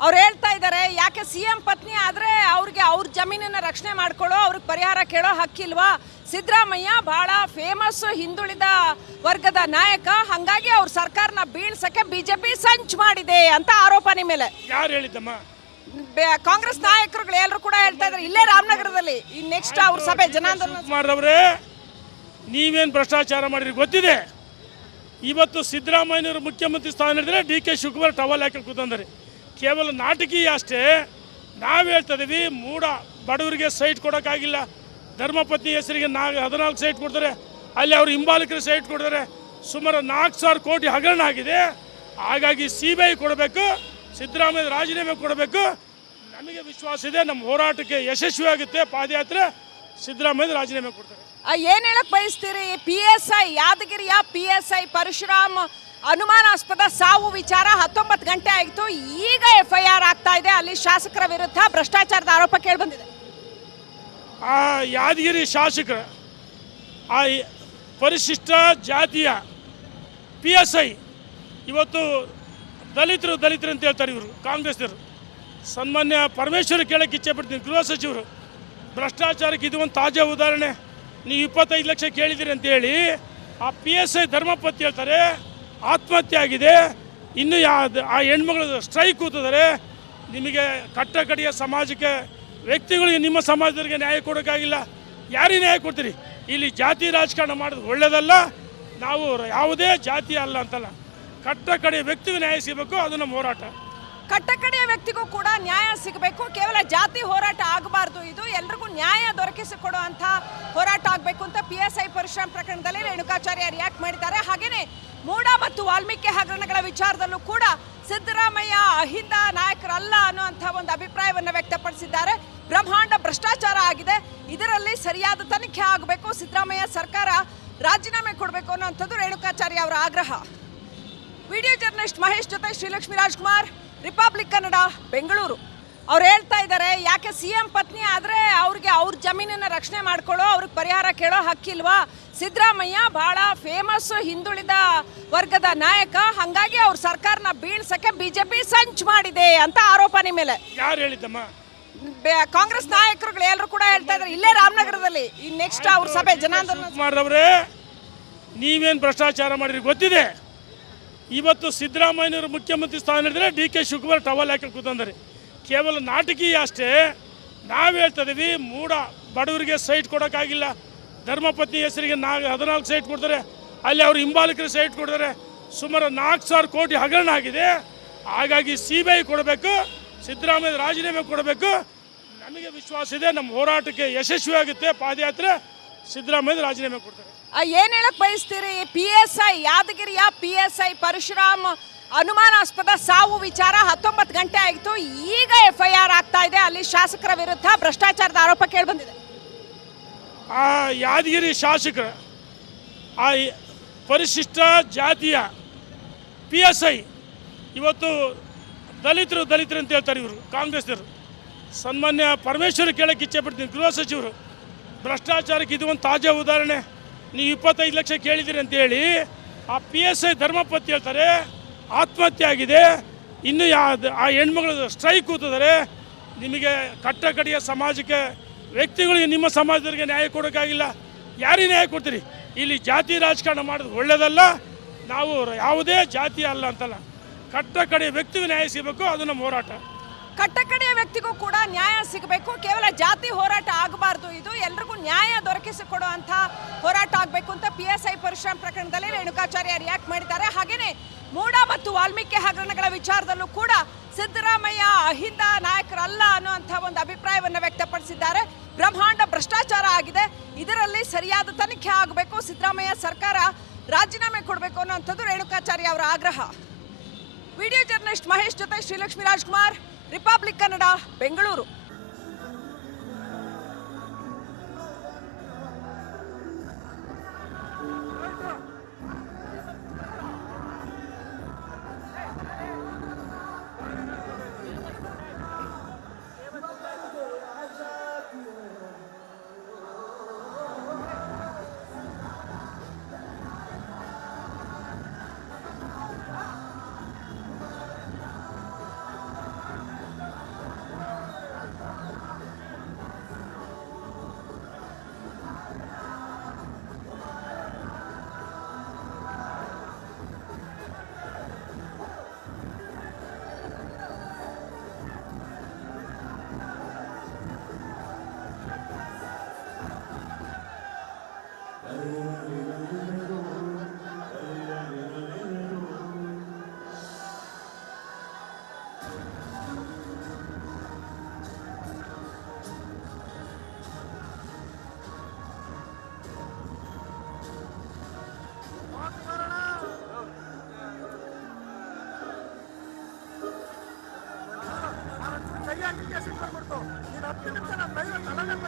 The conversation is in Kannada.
ಅವ್ರು ಹೇಳ್ತಾ ಇದ್ದಾರೆ ಯಾಕೆ ಸಿ ಎಂ ಪತ್ನಿ ಆದರೆ ಅವ್ರಿಗೆ ಅವ್ರ ಜಮೀನನ್ನು ರಕ್ಷಣೆ ಮಾಡ್ಕೊಳ್ಳೋ ಅವ್ರಿಗೆ ಪರಿಹಾರ ಕೇಳೋ ಹಕ್ಕಿಲ್ವಾ? ಸಿದ್ದರಾಮಯ್ಯ ಭಾಳ ಫೇಮಸ್ ಹಿಂದುಳಿದ ವರ್ಗದ ನಾಯಕ ಹಂಗಾಗಿ ಅವ್ರ ಸರ್ಕಾರನ ಬೀಳ್ಸಕ್ಕೆ ಬಿಜೆಪಿ ಸಂಚು ಮಾಡಿದೆ ಅಂತ ಆರೋಪ ನಿಮ್ಮ ಮೇಲೆ. ಯಾರು ಹೇಳಿದ್ದಮ್ಮ? ಕಾಂಗ್ರೆಸ್ ನಾಯಕರುಗಳು ಎಲ್ಲರೂ ಕೂಡ ಹೇಳ್ತಾ ಇದ್ದಾರೆ ಇಲ್ಲೇ ರಾಮನಗರದಲ್ಲಿ ಈ ನೆಕ್ಸ್ಟ್ ಅವ್ರ ಸಭೆ ಜನಾಂದೋಲನ ಮಾಡಿದವ್ರೆ ನೀವೇನು ಭ್ರಷ್ಟಾಚಾರ ಮಾಡಿರಿ ಗೊತ್ತಿದೆ? ಇವತ್ತು ಸಿದ್ದರಾಮಯ್ಯನವರು ಮುಖ್ಯಮಂತ್ರಿ ಸ್ಥಾನ ಹಿಡಿದ್ರೆ ಡಿ ಕೆ ಶಿವಕುಮಾರ್ ಟವಲ್ ಹಾಕಿ ಕೂತಂದರೆ ಕೇವಲ ನಾಟಕೀಯ ಅಷ್ಟೇ. ನಾವು ಹೇಳ್ತಾ ಇದೀವಿ, ಮೂಡ ಬಡವರಿಗೆ ಸೈಟ್ ಕೊಡೋಕ್ಕಾಗಿಲ್ಲ. ಧರ್ಮಪತ್ನಿ ಹೆಸರಿಗೆ ನಾ ಹದಿನಾಲ್ಕು ಸೈಟ್ ಕೊಡ್ತಾರೆ. ಅಲ್ಲಿ ಅವರು ಹಿಂಬಾಲಕರಿಗೆ ಸೈಟ್ ಕೊಡ್ತಾರೆ. ಸುಮಾರು ನಾಲ್ಕು ಸಾವಿರ ಕೋಟಿ ಹಗರಣ ಆಗಿದೆ. ಹಾಗಾಗಿ ಸಿ ಬಿ ಐ ಕೊಡಬೇಕು, ಸಿದ್ದರಾಮಯ್ಯ ರಾಜೀನಾಮೆ ಕೊಡಬೇಕು. ನಮಗೆ ವಿಶ್ವಾಸ ಇದೆ, ನಮ್ಮ ಹೋರಾಟಕ್ಕೆ ಯಶಸ್ವಿ ಆಗುತ್ತೆ ಪಾದಯಾತ್ರೆ. ಸಿದ್ದರಾಮಯ್ಯ ರಾಜೀನಾಮೆ ಕೊಡ್ತಾರೆ. ಏನ್ ಹೇಳಕ್ ಬಯಸ್ತೀರಿ? ಪಿ ಎಸ್ ಐ ಯಾದಗಿರಿಯ ಪಿ ಎಸ್ ಐ ಪರಶುರಾಮ್ ಅನುಮಾನಾಸ್ಪದ ಸಾವು ವಿಚಾರ ಹತ್ತೊಂಬತ್ತು ಗಂಟೆ ಆಯಿತು. ಈಗ ಎಫ್ ಐ ಆರ್ ಆಗ್ತಾ ಇದೆ. ಅಲ್ಲಿ ಶಾಸಕರ ವಿರುದ್ಧ ಭ್ರಷ್ಟಾಚಾರದ ಆರೋಪ ಕೇಳಿಬಂದಿದೆ. ಆ ಯಾದಗಿರಿ ಶಾಸಕರ, ಆ ಪರಿಶಿಷ್ಟ ಜಾತಿಯ ಪಿ ಎಸ್ ಐ, ಇವತ್ತು ದಲಿತರು ದಲಿತರು ಅಂತ ಹೇಳ್ತಾರೆ ಇವರು, ಕಾಂಗ್ರೆಸ್ನವರು. ಸನ್ಮಾನ್ಯ ಪರಮೇಶ್ವರ್ ಕೇಳಕ್ಕೆ ಇಚ್ಛೆ ಪಡ್ತೀನಿ. ಗೃಹ ಸಚಿವರು, ಭ್ರಷ್ಟಾಚಾರಕ್ಕೆ ಇದು ಒಂದು ತಾಜಾ ಉದಾಹರಣೆ. ನೀವು ಇಪ್ಪತ್ತೈದು ಲಕ್ಷ ಕೇಳಿದಿರಿ ಅಂತೇಳಿ ಆ ಪಿ ಎಸ್ ಐ ಧರ್ಮಪತಿ ಹೇಳ್ತಾರೆ ಆತ್ಮಹತ್ಯೆ ಆಗಿದೆ ಇನ್ನು ಆ ಹೆಣ್ಮಗಳು ಸ್ಟ್ರೈಕ್ ಕೂತಿದರೆ ನಿಮಗೆ ಕಟ್ಟ ಕಡೆಯ ಸಮಾಜಕ್ಕೆ, ವ್ಯಕ್ತಿಗಳಿಗೆ ನಿಮ್ಮ ಸಮಾಜದವರಿಗೆ ನ್ಯಾಯ ಕೊಡೋಕ್ಕಾಗಿಲ್ಲ. ಯಾರಿಗೆ ನ್ಯಾಯ ಕೊಡ್ತೀರಿ? ಇಲ್ಲಿ ಜಾತಿ ರಾಜಕಾರಣ ಮಾಡೋದು ಒಳ್ಳೆಯದಲ್ಲ ನಾವು ಯಾವುದೇ ಜಾತಿ ಅಲ್ಲ ಅಂತಲ್ಲ. ಕಟ್ಟ ಕಡೆಯ ವ್ಯಕ್ತಿಗೂ ನ್ಯಾಯ ಸಿಗಬೇಕು, ಅದು ನಮ್ಮ ಹೋರಾಟ. ಕಟ್ಟಕಡೆಯ ವ್ಯಕ್ತಿಗೂ ಕೂಡ ನ್ಯಾಯ ಸಿಗಬೇಕು. ಕೇವಲ ಜಾತಿ ಹೋರಾಟ ಆಗಬಾರ್ದು. ಇದು ಎಲ್ರಿಗೂ ನ್ಯಾಯ ದೊರಕಿಸಿಕೊಡುವಂಥ ಹೋರಾಟ ಆಗಬೇಕು ಅಂತ ಪಿ ಎಸ್ ಐ ಪರಶುರಾಮ್ ಪ್ರಕರಣದಲ್ಲಿ ರೇಣುಕಾಚಾರ್ಯ ರಿಯಾಕ್ಟ್ ಮಾಡಿದ್ದಾರೆ. ಹಾಗೆಯೇ ಮೂಡ ಮತ್ತು ವಾಲ್ಮೀಕಿ ಹಗರಣಗಳ ವಿಚಾರದಲ್ಲೂ ಕೂಡ ಸಿದ್ದರಾಮಯ್ಯ ಅಹಿಂದ ನಾಯಕರಲ್ಲ ಅನ್ನುವಂಥ ಒಂದು ಅಭಿಪ್ರಾಯವನ್ನು ವ್ಯಕ್ತಪಡಿಸಿದ್ದಾರೆ. ಬ್ರಹ್ಮಾಂಡ ಭ್ರಷ್ಟಾಚಾರ ಆಗಿದೆ. ಇದರಲ್ಲಿ ಸರಿಯಾದ ತನಿಖೆ ಆಗಬೇಕು. ಸಿದ್ದರಾಮಯ್ಯ ಸರ್ಕಾರ ರಾಜೀನಾಮೆ ಕೊಡಬೇಕು ಅನ್ನುವಂಥದ್ದು ರೇಣುಕಾಚಾರ್ಯ ಅವರ ಆಗ್ರಹ. ವಿಡಿಯೋ ಜರ್ನಲಿಸ್ಟ್ ಮಹೇಶ್ ಜೊತೆ ಶ್ರೀಲಕ್ಷ್ಮಿ ರಾಜ್ಕುಮಾರ್. ರಿಪಬ್ಲಿಕ್ ಕನ್ನಡ ಬೆಂಗಳೂರು ಅವ್ರು ಹೇಳ್ತಾ ಇದ್ದಾರೆ ಯಾಕೆ ಸಿ ಎಂ ಪತ್ನಿ ಆದರೆ ಅವ್ರಿಗೆ ಅವ್ರ ಜಮೀನನ್ನು ರಕ್ಷಣೆ ಮಾಡ್ಕೊಳ್ಳೋ ಅವ್ರಿಗೆ ಪರಿಹಾರ ಕೇಳೋ ಹಕ್ಕಿಲ್ವಾ? ಸಿದ್ದರಾಮಯ್ಯ ಭಾಳ ಫೇಮಸ್ ಹಿಂದುಳಿದ ವರ್ಗದ ನಾಯಕ ಹಂಗಾಗಿ ಅವ್ರ ಸರ್ಕಾರನ ಬೀಳ್ಸಕ್ಕೆ ಬಿಜೆಪಿ ಸಂಚು ಮಾಡಿದೆ ಅಂತ ಆರೋಪ ನಿಮ್ಮ ಮೇಲೆ. ಯಾರು ಹೇಳಿದ್ದಮ್ಮ? ಕಾಂಗ್ರೆಸ್ ನಾಯಕರುಗಳು ಎಲ್ಲರೂ ಕೂಡ ಹೇಳ್ತಾ ಇದ್ದಾರೆ ಇಲ್ಲೇ ರಾಮನಗರದಲ್ಲಿ. ಈ ನೆಕ್ಸ್ಟ್ ಅವ್ರ ಸಭೆ ಜನಾಂದೋಲನ ನೀವೇನು ಭ್ರಷ್ಟಾಚಾರ ಮಾಡಿರಿ ಗೊತ್ತಿದೆ? ಇವತ್ತು ಸಿದ್ದರಾಮಯ್ಯನವರು ಮುಖ್ಯಮಂತ್ರಿ ಸ್ಥಾನ ಹಿಡಿದ್ರೆ ಡಿ ಕೆ ಶಿವಕುಮಾರ್ ಟವಲ್ ಹಾಕಿ ಕೂತಂದರೆ. ಕೇವಲ ನಾಟಕೀಯ ಅಷ್ಟೇ, ನಾವು ಹೇಳ್ತಾ ಇದೀವಿ, ಮೂಡ ಬಡವರಿಗೆ ಸೈಟ್ ಕೊಡೋಕ್ಕಾಗಿಲ್ಲ. ಧರ್ಮಪತ್ನಿ ಹೆಸರಿಗೆ ನಾ ಹದಿನಾಲ್ಕು ಸೈಟ್ ಕೊಡ್ತಾರೆ, ಅಲ್ಲಿ ಅವರು ಹಿಂಬಾಲಕರಿಗೆ ಸೈಟ್ ಕೊಡ್ತಾರೆ. ಸುಮಾರು ನಾಲ್ಕು ಸಾವಿರ ಕೋಟಿ ಹಗರಣ ಆಗಿದೆ. ಹಾಗಾಗಿ ಸಿ ಬಿ ಐ ಕೊಡಬೇಕು ಸಿದ್ದರಾಮಯ್ಯ ರಾಜೀನಾಮೆ ಕೊಡಬೇಕು. ನಮಗೆ ವಿಶ್ವಾಸ ಇದೆ, ನಮ್ಮ ಹೋರಾಟಕ್ಕೆ ಯಶಸ್ವಿ ಆಗುತ್ತೆ ಪಾದಯಾತ್ರೆ. ಸಿದ್ದರಾಮಯ್ಯ ರಾಜೀನಾಮೆ ಕೊಡ್ತಾರೆ. ಏನ್ ಹೇಳಕ್ ಬಯಸ್ತೀರಿ? ಪಿ ಎಸ್ ಐ ಯಾದಗಿರಿಯ ಪಿ ಎಸ್ ಐ ಪರಶುರಾಮ್ ಅನುಮಾನಾಸ್ಪದ ಸಾವು ವಿಚಾರ ಹತ್ತೊಂಬತ್ತು ಗಂಟೆ ಆಯಿತು. ಈಗ ಎಫ್ ಐ ಆರ್ ಆಗ್ತಾ ಇದೆ. ಅಲ್ಲಿ ಶಾಸಕರ ವಿರುದ್ಧ ಭ್ರಷ್ಟಾಚಾರದ ಆರೋಪ ಕೇಳಿಬಂದಿದೆ. ಆ ಯಾದಗಿರಿ ಶಾಸಕರ ಆ ಪರಿಶಿಷ್ಟ ಜಾತಿಯ ಪಿ ಎಸ್ ಐ ಇವತ್ತು ದಲಿತರು ದಲಿತರು ಅಂತ ಹೇಳ್ತಾರೆ ಇವರು ಕಾಂಗ್ರೆಸ್ನವರು. ಸನ್ಮಾನ್ಯ ಪರಮೇಶ್ವರ್ ಕೇಳಕ್ಕೆ ಇಚ್ಛೆ ಪಡ್ತೀನಿ ಗೃಹ ಸಚಿವರು. ಭ್ರಷ್ಟಾಚಾರಕ್ಕೆ ಇದು ಒಂದು ತಾಜಾ ಉದಾಹರಣೆ. ನೀವು ಇಪ್ಪತ್ತೈದು ಲಕ್ಷ ಕೇಳಿದಿರಿ ಅಂತೇಳಿ ಆ ಪಿ ಎಸ್ ಐ ಧರ್ಮಪತಿ ಹೇಳ್ತಾರೆ, ಆತ್ಮಹತ್ಯೆ ಆಗಿದೆ. ಇನ್ನು ಯಾ ಆ ಹೆಣ್ಮಗಳು ಸ್ಟ್ರೈಕ್ ಕೂತಿದ್ದಾರೆ. ನಿಮಗೆ ಕಟ್ಟ ಕಡೆಯ ಸಮಾಜಕ್ಕೆ, ವ್ಯಕ್ತಿಗಳಿಗೆ ನಿಮ್ಮ ಸಮಾಜದವರಿಗೆ ನ್ಯಾಯ ಕೊಡೋಕ್ಕಾಗಿಲ್ಲ. ಯಾರಿಗೆ ನ್ಯಾಯ ಕೊಡ್ತೀರಿ? ಇಲ್ಲಿ ಜಾತಿ ರಾಜಕಾರಣ ಮಾಡೋದು ಒಳ್ಳೆಯದಲ್ಲ ನಾವು ಯಾವುದೇ ಜಾತಿ ಅಲ್ಲ ಅಂತಲ್ಲ. ಕಟ್ಟ ಕಡೆಯ ವ್ಯಕ್ತಿಗೂ ನ್ಯಾಯ ಸಿಗಬೇಕು, ಅದು ನಮ್ಮ ಹೋರಾಟ. ಕಟ್ಟಕಡೆಯ ವ್ಯಕ್ತಿಗೂ ಕೂಡ ನ್ಯಾಯ ಸಿಗಬೇಕು. ಕೇವಲ ಜಾತಿ ಹೋರಾಟ ಆಗಬಾರ್ದು. ಇದು ಎಲ್ರಿಗೂ ನ್ಯಾಯ ದೊರಕಿಸಿಕೊಡುವಂಥ ಹೋರಾಟ ಆಗಬೇಕು ಅಂತ ಪಿ ಎಸ್ ಐ ಪರಶುರಾಮ್ ಪ್ರಕರಣದಲ್ಲಿ ರೇಣುಕಾಚಾರ್ಯ ರಿಯಾಕ್ಟ್ ಮಾಡಿದ್ದಾರೆ. ಹಾಗೆಯೇ ಮೂಡ ಮತ್ತು ವಾಲ್ಮೀಕಿ ಹಗರಣಗಳ ವಿಚಾರದಲ್ಲೂ ಕೂಡ ಸಿದ್ದರಾಮಯ್ಯ ಅಹಿಂದ ನಾಯಕರಲ್ಲ ಅನ್ನುವಂಥ ಒಂದು ಅಭಿಪ್ರಾಯವನ್ನು ವ್ಯಕ್ತಪಡಿಸಿದ್ದಾರೆ. ಬ್ರಹ್ಮಾಂಡ ಭ್ರಷ್ಟಾಚಾರ ಆಗಿದೆ. ಇದರಲ್ಲಿ ಸರಿಯಾದ ತನಿಖೆ ಆಗಬೇಕು. ಸಿದ್ದರಾಮಯ್ಯ ಸರ್ಕಾರ ರಾಜೀನಾಮೆ ಕೊಡಬೇಕು ಅನ್ನುವಂಥದ್ದು ರೇಣುಕಾಚಾರ್ಯ ಅವರ ಆಗ್ರಹ. ವಿಡಿಯೋ ಜರ್ನಲಿಸ್ಟ್ ಮಹೇಶ್ ಜೊತೆ ಶ್ರೀಲಕ್ಷ್ಮಿ ರಾಜ್ಕುಮಾರ್. ರಿಪಬ್ಲಿಕ್ ಕನ್ನಡ ಬೆಂಗಳೂರು. ನನಗೆ ಯಾಕೆ ಕೇಸ್ ಇಟ್ಕೊಂಡ್ಬಿಡ್ತು ನೀನು ಹತ್ತು ನಿಮಿಷ ನಾನು ಲೈವ್ ತಲೆಗೆ ಬಂದೆ ಮಗನ ತೋರಿಸ್ತೀನಿ